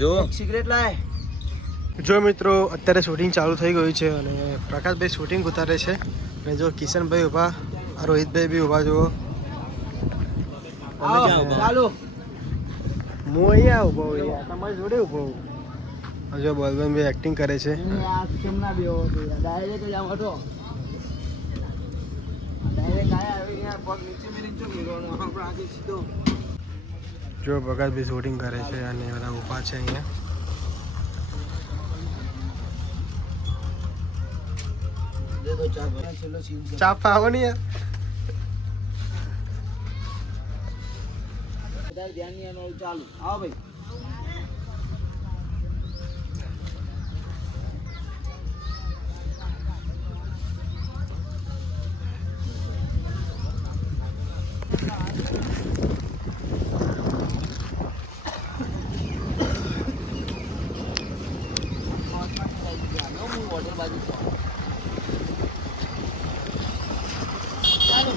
જો સિગરેટ લાય. જો મિત્રો અત્યારે શૂટિંગ ચાલુ થઈ ગયું છે અને પ્રકાશભાઈ શૂટિંગ ઉતારે છે અને જો કિશનભાઈ ઊભા, રોહિતભાઈ બી ઊભા. જુઓ ચાલો હું અહીંયા ઊભો યાર, તમારી જોડે ઊભો. જો બલવંતભાઈ એક્ટિંગ કરે છે. કેમના બી હોવો જોઈએ ડાયરેક્ટ જ આમ હટો ડાયરેક્ટ આયા આવી યાર પગ નીચે મેલી ચો ગીરવાનો આપણો આગે સીધો. જો પ્રકાશભાઈ શૂટિંગ કરે છે અને બધા ઊભા છે અહીંયા. ચા પાવો ને યાર. ધ્યાન નહીં આનો ચાલુ. આવો ભાઈ. વોટર બાજુ ચાલો.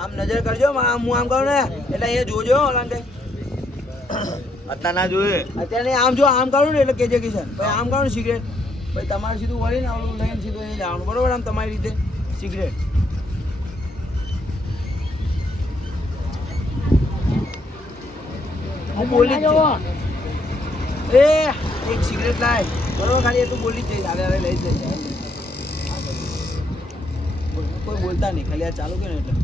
આમ નજર કરજો, આમ હું આમ કરું ને એટલે અહીંયા જોજો. અત્યારે ના જોયે, અત્યારે નહીં. આમ જો આમ કરું ને એટલે કેજે કિશન ભાઈ આમ કરું ને સિગરેટ ભાઈ તમારે સીધું વળીને આવડું લઈને સીધું અહીં જવાનું બરોબર. આમ તમારી રીતે સિગરેટ હું બોલી જ એ એક સિગરેટ લાય બરોબર. ખાલી એટલું બોલી જ જઈશ, આગળ લઈ જ જઈશ. કોઈ બોલતા નહીં, ખાલી આ ચાલુ કે ને એટલે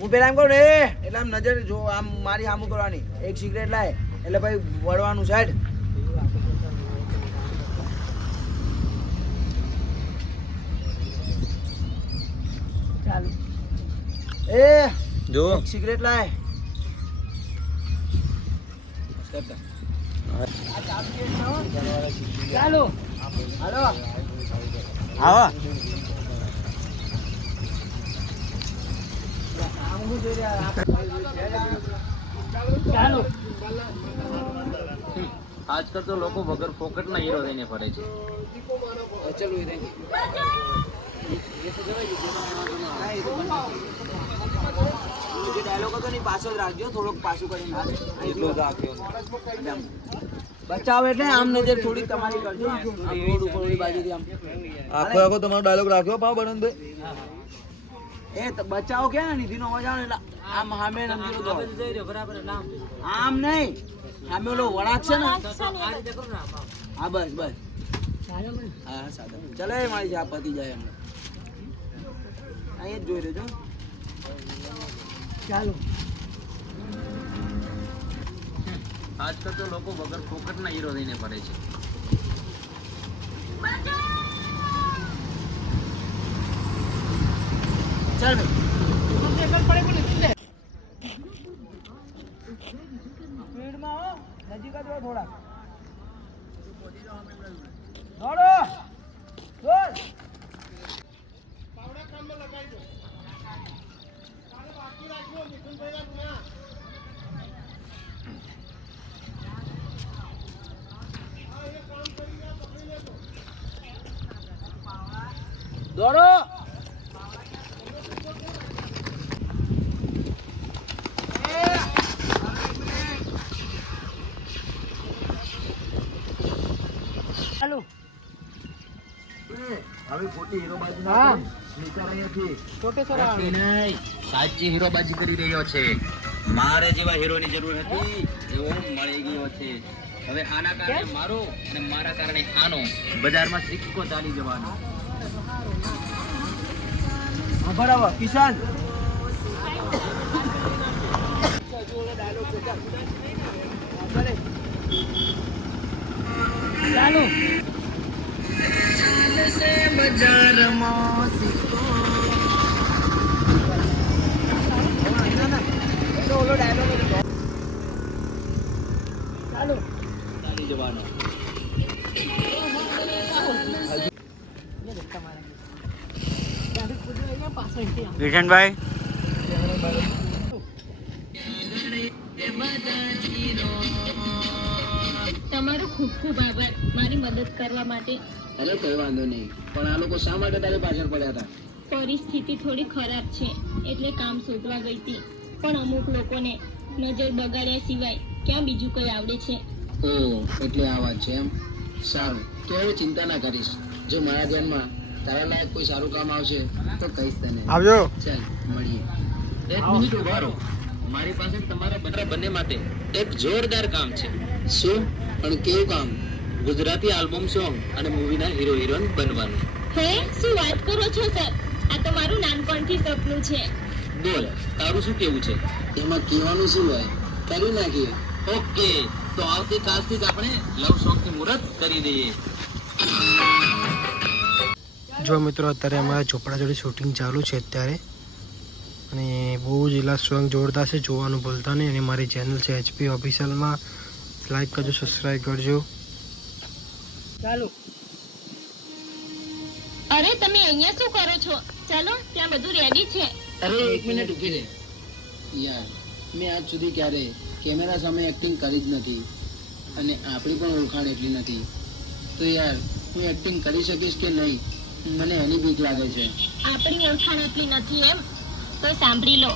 હું પેલા એમ કહું ને એટલે આમ નજર જો આમ મારી સામું કરવાની. એક સિગરેટ લાય એટલે ભાઈ વળવાનું સાઈડ. ચાલુ એ જો એક સિગરેટ લાય. ચાલો હાલો આવો. ચાલો આજકાલ તો લોકો વગર પોકેટના હીરો થઈને ફરે છે. ચલો જે ડાયલોગ હતો ને પાછો જ રાખજો, થોડોક પાછું કરીને એટલું રાખ્યો. બચાવ એટલે આમ નજર થોડીક તમારી કરજો. રોડ ઉપર ઓલી બાજુથી આમ આખો તમારો ડાયલોગ રાખ્યો પાવ બનંદભાઈ. એ બચાવ ક્યાં નિધિનો અવાજ આવે એટલે આમ સામે નમજીરો દોડ બરાબર. આમ નહીં, સામે ઓલો વળાક છે ને હા બસ બસ. હા સાદા ચલે મારી ચા પતી જાય એમને અહીં જ જોઈ લેજો. ચાલો આજકાલ તો લોકો વગર પોકેટના હીરો થઈને ફરે છે. ચાલ સ્પીડમાં હો, નજીક જ હો થોડા. દોડો દોડ. પાવડા કામમાં લગાવી દો. કાલે બાકી રાખજો મિથુનભાઈ ના દોડો. ચાલો હવે ખોટી હીરોબાજી હા વિચાર અહીંયાથી કોટેશ્વર નહીં, સાચી હીરોબાજી કરી રહ્યો છે. મારે જેવા હીરોની જરૂર હતી એવો મળી ગયો છે. હવે આના કારણે મારો અને મારા કારણે આનો બજારમાં સિક્કો ચાલી જવાનો. બરાબર કિશન. ચાલો બજારમાં સિક્કો ઓલો ડાયલોગ ચાલો ચાલી જવાનો. કિશનભાઈ તમારો ખૂબ ખૂબ આભાર મારી મદદ કરવા માટે. અરે કઈ વાંધો નહીં, પણ આ લોકો શા માટે તારી પાછળ પડ્યા હતા? પરિસ્થિતિ થોડી ખરાબ છે એટલે કામ શોધવા ગઈ હતી, પણ અમુક લોકોને નજર બગાડ્યા સિવાય ક્યાં બીજું કંઈ આવડે છે. ઓ એટલે આ વાત છે એમ. સારું, તો હવે ચિંતા ના કરીશ. જો મારા ધ્યાનમાં તારા લાયક કોઈ સારું કામ આવશે તો કહીશ તને. આવજો. ચાલ મળીએ. એક મિનિટ ઉભા રહો. મારી પાસે તમારા બધા બંને માટે એક જોરદાર કામ છે. શું? પણ કેવું કામ? ગુજરાતી આલ્બમ સોંગ અને મૂવીના હીરો હિરોઈન બનવાનું. હે, શું વાત કરો છો સર? આ તો મારું નાનપણથી સપનું છે. બોલ, તારું શું કેવું છે? એમાં કહેવાનું શું હોય, કરી નાખીએ. ઓકે, તો આવતીકાલથી જ આપણે લવ સોંગની મુહૂર્ત કરી દઈએ. જો મિત્રો અત્યારે અમારા ચોપડા જોડે શૂટિંગ ચાલુ છે અત્યારે, અને બહુ જ એલા સોંગ જોરદાર છે, જોવાનું ભૂલતા નહીં. અને મારી ચેનલ છે HP ઓફિશિયલમાં લાઈક કરજો, સબસ્ક્રાઈબ કરજો. ચાલો. અરે તમે અહીંયા શું કરો છો? ચાલો, ત્યાં બધું રેડી છે. અરે એક મિનિટ ઊભી રહે યાર. મેં આજ સુધી ક્યારે કેમેરા સામે એક્ટિંગ કરી જ નથી, અને આપણી પણ ઓળખાણ એટલી નથી. તો યાર હું એક્ટિંગ કરી શકીશ કે નહીં, મને એની બીક લાગે છે. આપણી ઓળખાણ એટલી નથી એમ? તો સાંભળી લો,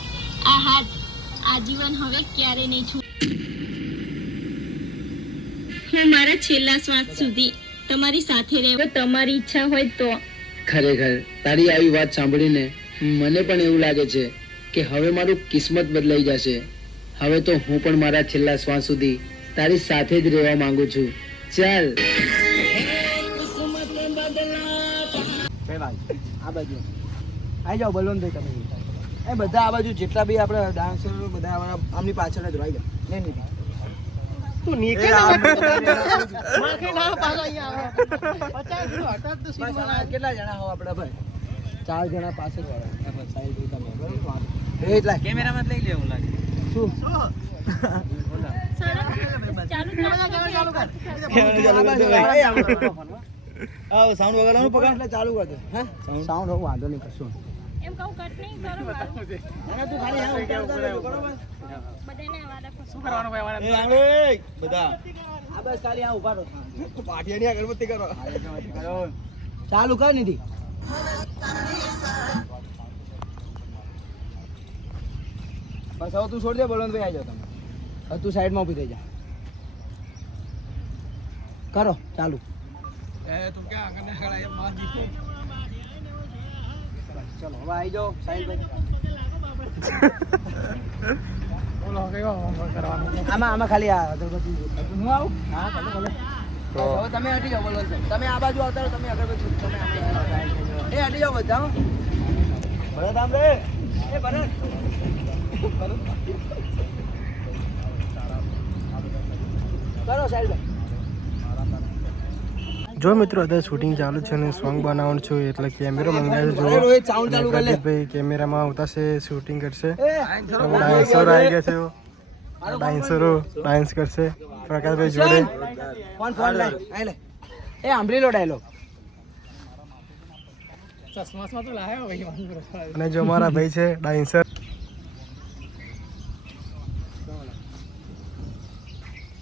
આ હાથ આજીવન હવે ક્યારે નહીં છૂટે. હું મારા છેલ્લા શ્વાસ સુધી તમારી સાથે રહેવો તમારી ઈચ્છા હોય તો. ખરેખર તારી આવી વાત સાંભળીને મને પણ એવું લાગે છે કે હવે મારું કિસ્મત બદલાઈ જશે. હવે તો હું પણ મારા છેલ્લા શ્વાસ સુધી તારી સાથે જ રહેવા માંગુ છું. ચાલ. આ બાજુ આવી જાઓ બલવંતભાઈ, તમે એ બધા આ બાજુ જેટલા બી આપણે ડાન્સર બધા આમની પાછળ જ રહી ગયા. નહીં તું નીકળ કેટલા જણા હો આપણે ભાઈ? 4 જણા પાસે જ વાળા. કેમેરામાં લઈ લેવું લાગે. શું સાઉન્ડ વગાડવાનું પકડ એટલે ચાલુ કર દે. હે સાઉન્ડ હો વાંધો નહીં કશું. એમ કહું કટ નહીં કરો મારું. તું ખાલી હા ઉતારતા રહેજો, બરોબર? બધાને આવાડા કરો. શું કરવાનું ભાઈ? બધા આ બસ ખાલી આ ઉભા રહો. પાટિયાની અગરબત્તી કરો. ચાલુ કર નિધિ. બસ હવે તું છોડ દે, બળવંતભાઈ આવી જાઓ તમે. હવે તું સાઈડમાં ઊભી થઈ જા. કરો ચાલુ. ચલો હવે આવી જાઓ સાઈડભાઈ. આમાં ખાલી આ અગરબત્તી હું આવું. હા ભલે ભલે. હવે તમે હટી જાઓ બળવંતભાઈ. તમે આ બાજુ આવતા રહો, તમે અગરબત્તી તમે એ હટી જાઓ બધા. ભરત આમ રે. એ ભરત કરો સાઈડભાઈ. જો મિત્રો અત્યારે શૂટિંગ ચાલુ છે અને સોંગ બનાવવાનું છું, એટલે કેમેરો મંગાવ્યો જો. રોહિત સાઉન્ડ ચાલુ કર લે. પ્રદીપભાઈ કેમેરામાં આવતાશે, શૂટિંગ કરશે. ડાન્સરો આવી ગયા છે, ડાન્સરો ડાન્સ કરશે પ્રકાશભાઈ જોડે. ફોન લે આઈ લે. એ સાંભળી લો ડાયલોગ. અને જો મારા ભાઈ છે ડાન્સર.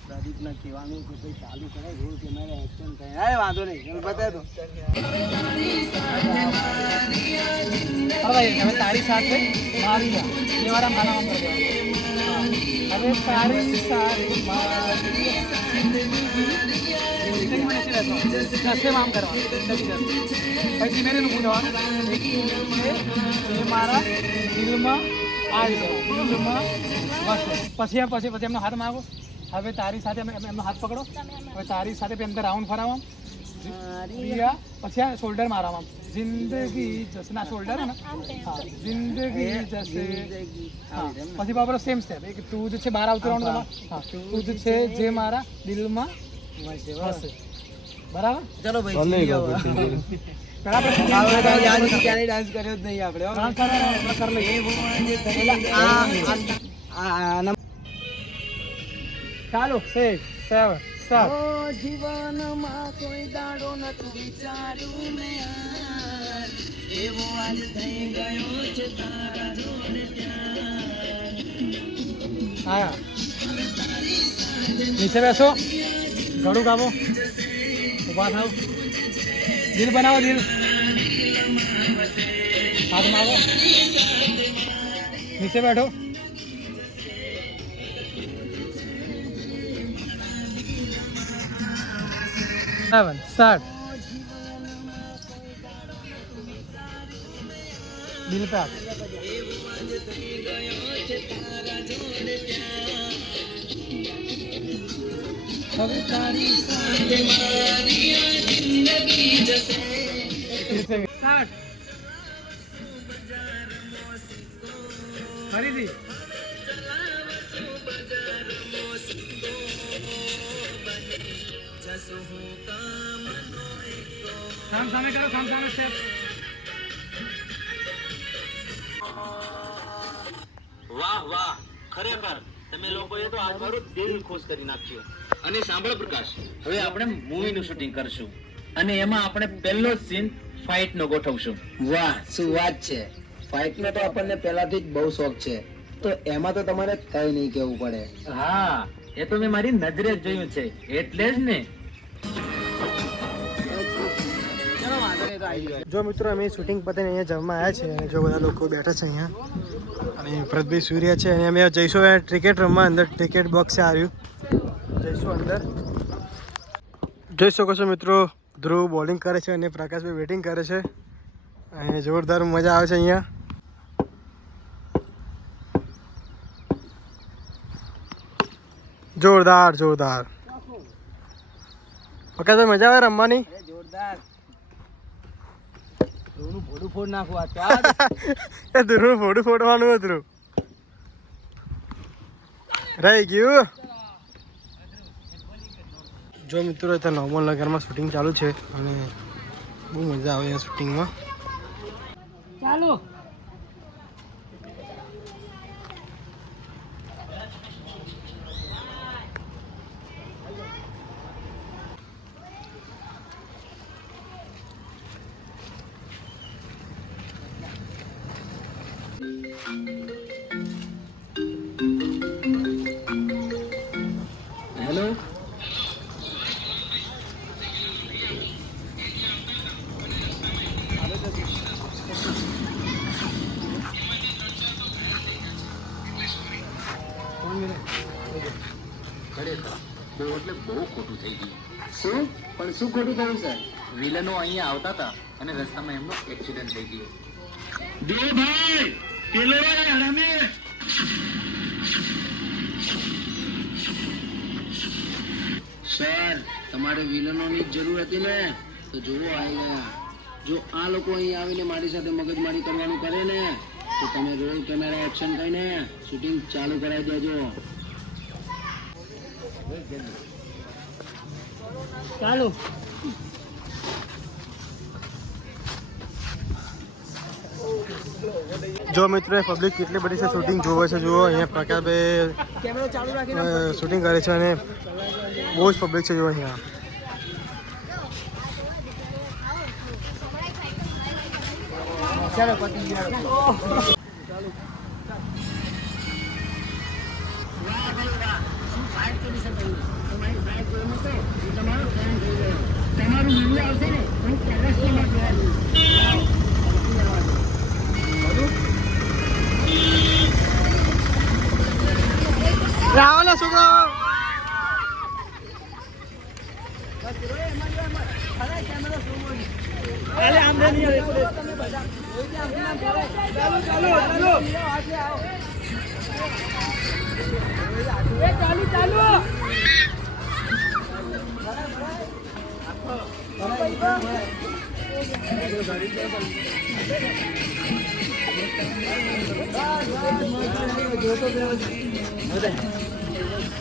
પ્રદીપને કહેવાનું કે ભાઈ ચાલુ કરે રોજ કેમેરા એક્શન કરે. હા વાંધો નહીં, બતાવી દો. હવે તારી સાથે મારી કેવારા મારા આમ કરી હવે તારી સાથે મારી આમ કરવાનું. પછી મેં પૂછવાનું મારા દિલમાં આવી દિલમાં બસ. પછી એમનો હાથ માગો. હવે તારી સાથે એમનો હાથ પકડો. હવે તારી સાથે અંદર રાઉન્ડ ફરાવો. પછી આ શોલ્ડર મારવા. જિંદગી જશે ના શોલ્ડર ને. હા જિંદગી જશે. હા પછી બરાબર સેમ સ્ટેપ. એક તું જ છે બહાર આવતું રહેવાનું. હા તું જ છે જે મારા દિલમાં વસે. બરાબર. ચલો ભાઈ ડાન્સ કર્યો જ નહીં આપણે. ચાલો 6 7 7. જીવનમાં કોઈ દાડો નથી વિચાર્યું મેં યાર, એવો આજ થઈ ગયો છે તારા જોડે પ્યાર. હા નીચે બેસો. ઘડું કાપો, ઊભા થાવ, દિલ બનાવો, દિલ હાથ મારો, નીચે બેઠો. સ્ટાર્ટ. દિલ पे आप. स्टार्ट. ફરીથી. સામે કરો, સામે સ્ટેપ. વાહ વાહ, ખરેખર તમે લોકોએ તો આજ મારું દિલ ખુશ કરી નાખ્યું. અને સાંભળો પ્રકાશ, હવે આપણે મૂવી નું શૂટિંગ કરશું અને એમાં આપણે પહેલો સીન ફાઇટ નો ગોઠવશું. વાહ, શું વાત છે. ફાઇટ નો તો આપણને પહેલાથી જ બહુ શોખ છે, તો એમાં તો તમારે કઈ નહીં કેવું પડે. હા, એ તો મેં મારી નજરે જ જોયું છે, એટલે જ ને. જો મિત્રો અમે શૂટિંગ પતાવીને અહીંયા જમવા આવ્યા છે અને જો બધા લોકો બેઠા છે અહીંયા અને ભરતભાઈ સૂર્ય છે અને અમે જઈશું ક્રિકેટ રમવા. અંદર ક્રિકેટ બોક્સ છે આવ્યું, જઈશું અંદર. જોઈ શકો છો મિત્રો, ધ્રુવ બોલિંગ કરે છે અને પ્રકાશભાઈ બેટિંગ કરે છે અને જોરદાર મજા આવે છે અહીંયા. જોરદાર જોરદાર. પ્રકાશભાઈ મજા આવે રમવાની? જોરદાર. ધ્રુવનું ભોડું ફોડ નાખવું આ તો. એ ધ્રુવનું ભોડું ફોડવાનું હતું, રહી ગયું. જો મિત્રો ત્યાં નોર્મલ નગરમાં શૂટિંગ ચાલુ છે અને બહુ મજા આવે અહીંયા શૂટિંગમાં. ચાલો. હેલો. એટલે બહુ ખોટું થઈ ગયું. શું? પણ શું ખોટું થયું સર? વિલનો અહીંયા આવતા હતા અને રસ્તામાં એમનો એક્સિડન્ટ થઈ ગયો. સર, તમારે વિલનોની જરૂર હતી ને, તો જુઓ આવી ગયા. જો આ લોકો અહીં આવીને મારી સાથે મગજમારી કરવાનું કરે ને, તો તમે રોલ કેમેરા એક્શન કહીને શૂટિંગ ચાલુ કરાવી દેજો. ચાલુ. જો મિત્રો પબ્લિક કેટલી બધી છે, શૂટિંગ જોવે છે. જુઓ અહીંયા પ્રકાશભાઈ શૂટિંગ કરે છે અને બહુ જ પબ્લિક છે. જુઓ અહીંયા ચાલો પતી ગયા. રાવલા છોકરા ચાલુ.